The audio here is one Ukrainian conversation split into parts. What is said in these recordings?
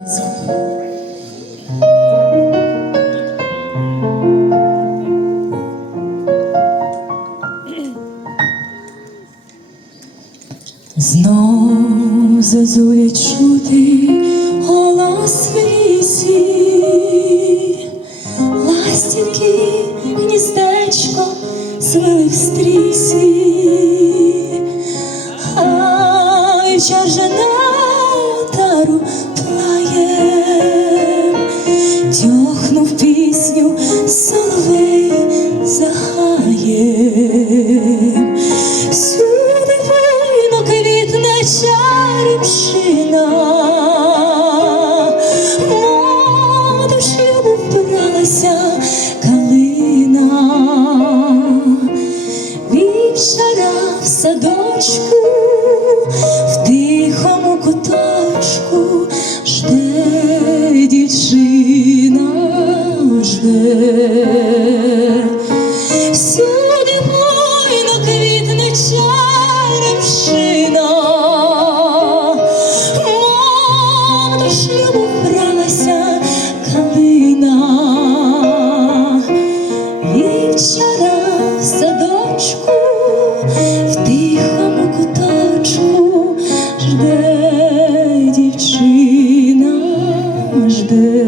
Знов зозуля чути голос в ластівки гніздечко звели в стрісі, а вівчар жена тару соловей загає. Всюди буйно квітне чарівщина, Мов до шлюбу вбралася калина, Вівчара в садочку, вівчара в садочку, в тихому куточку жде дівчина, жде.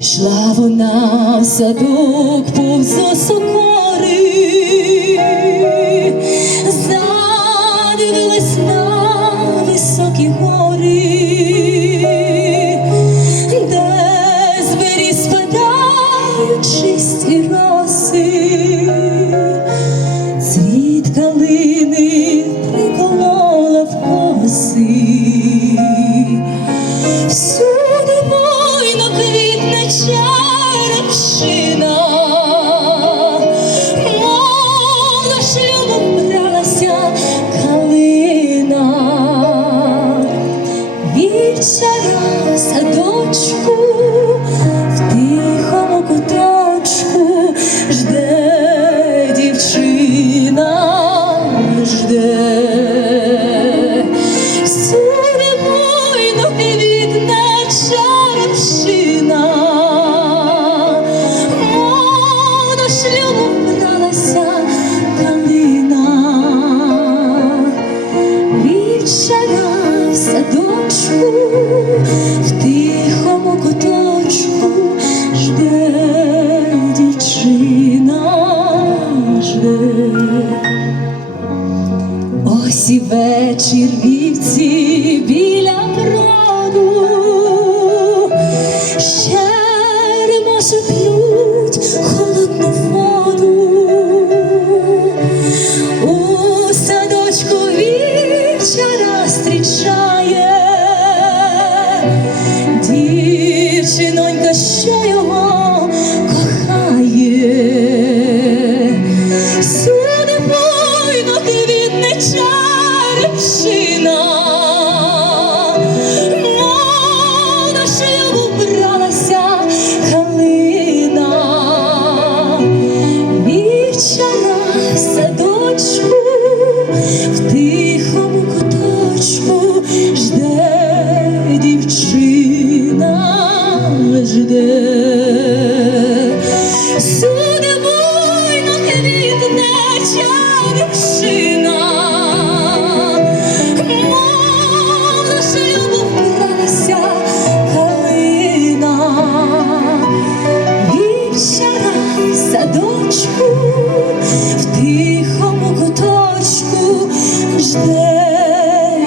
Йшла вона в садок повз сокори, задивилась на черепшина, мов на шлюбу бралася калина, вівчара в садочку, вечір вівці біля броду, Щеремоси п'ють холодну воду, у садочку вівчара зустрічає дівчинонька, що його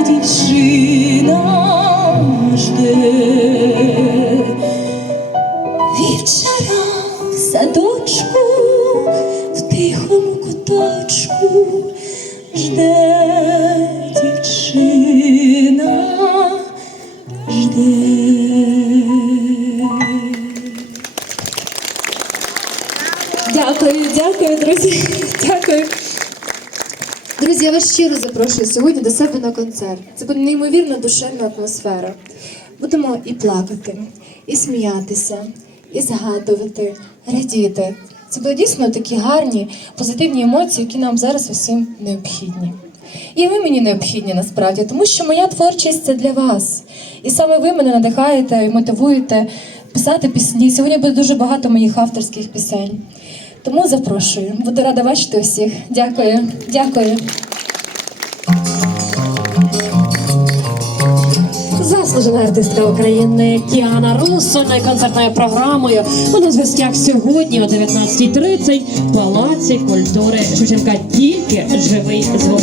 дівчина, жде. Вівчара в в тихому куточку жде дівчина, жде. Дякую, дякую, друзі. Дякую. Друзі, я вас щиро запрошую сьогодні до себе на концерт. Це буде неймовірно душевна атмосфера. Будемо і плакати, і сміятися, і згадувати, радіти. Це будуть дійсно такі гарні, позитивні емоції, які нам зараз усім необхідні. І ви мені необхідні насправді, тому що моя творчість це для вас. І саме ви мене надихаєте і мотивуєте писати пісні. Сьогодні буде дуже багато моїх авторських пісень. Тому запрошую. Буду рада бачити усіх. Дякую. Дякую. Заслужена артистка України Кіана Руссо концертною програмою. Вона зв'язках сьогодні о 19.30 в Палаці культури Шевченка. Тільки живий звук.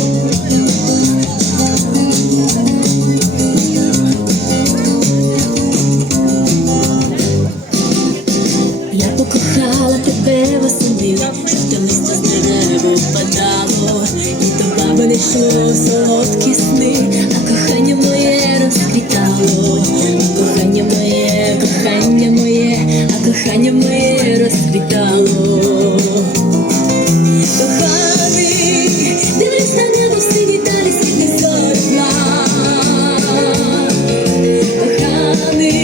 Йшло солодкі сни, а кохання моє розквітало.